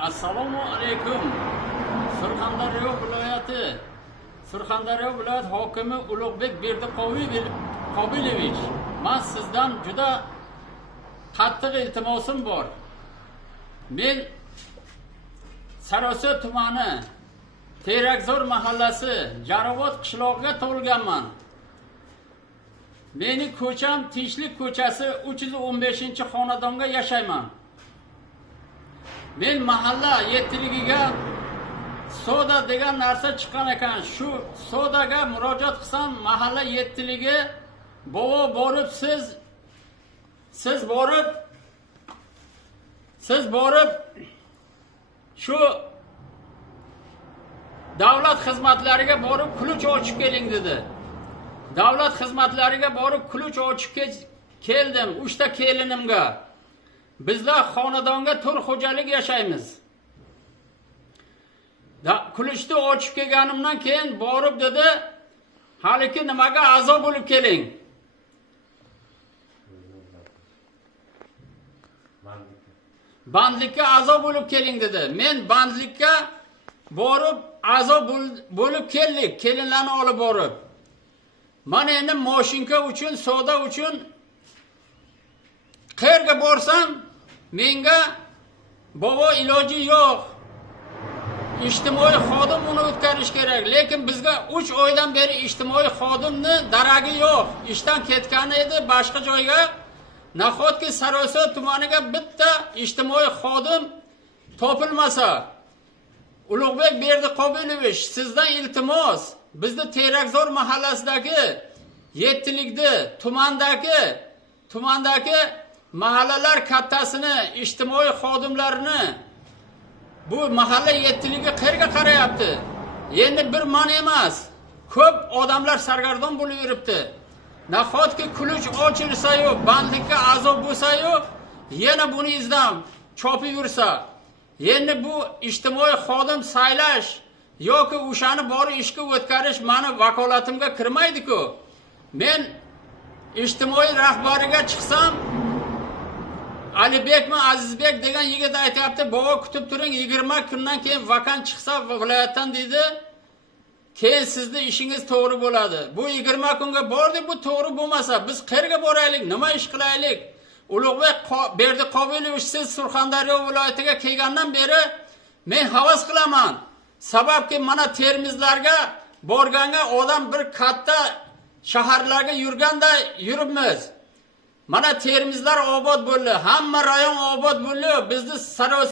Assalomu alaykum. Surxondaryo viloyati hokimi Ulug'bek Berdiqobilovich, men sizdan juda qattiq iltimosim bor. Men Sarosor tumani Terakzor mahallasi Jarovot qishlog'iga tug'ilganman. Meni ko'cham Tinchlik ko'chasi 315-xonadonga yashayman. Men mahalla yettiligiga soda degan narsa chiqqan ekan. Shu sodaga murojaat qilsam, mahalla yettiligi bovo borib siz borib shu davlat xizmatlariga borib kulich ochib keling dedi. Davlat xizmatlariga borib kulich ochib keldim 3 ta kelinimga. Bizlar xonadonga tur xo'jalik yashaymiz. Kulichni ochib kelganimdan keyin borib dedi, haliki nimaga a'zo bo'lib keling. Bandlikka a'zo bo'lib keling dedi. Men bandlikka borib a'zo bo'lib keldik, kelinlarni olib borib. Mana endi mashinka uchun, soda uchun qayerga borsam, menga bobo iloji yo'q. Ijtimoiy xodim uni o'tkazish kerak, lekin bizga 3 oydan beri ijtimoiy xodimni daragi yo'q. Ishdan ketgan edi boshqa joyga. Nahotki Sarosor tumaniga bitta ijtimoiy xodim topilmasa, Ulug'bek Berdiqobilovich, sizdan iltimos, bizni Terakzor mahallasidagi yettilikda tumandagi mahallalar kattasini, ijtimoiy xodimlarini bu mahalla yettiligi qayerga qarayapti? Endi bir man emas, ko'p odamlar sargardon bo'lib yuribdi. Nahotki kulich ochilsa-yu, bandlikka azob bo'lsa-yu, yana buni izdan chopib yursa, endi bu ijtimoiy xodim saylash yoki o'shani bor ishga o'tkazish meni vakolatimga kirmaydi-ku. Men ijtimoiy rahbariga chiqsam, Alibekmi, Azizbek degan yigit aytayapti, "Bobo kutib turing, 20 kundan keyin vakant chiqsa viloyatdan" dedi. Keyin sizni ishingiz to'g'ri bo'ladi. Bu 20 kunga bordi, bu to'g'ri bo'lmasa, biz qayerga boraylik, nima ish qilaylik? Ulug'bek Berdiqobilovich, siz Surxondaryo viloyatiga kelgandan beri men havas qilaman. Sababki mana Termizlarga borganga odam bir katta shaharlarga yurganda yuribmiz. Mana Termizlar obod bo'ldi, hamma rayon obod bo'ldi, bizni Sarosor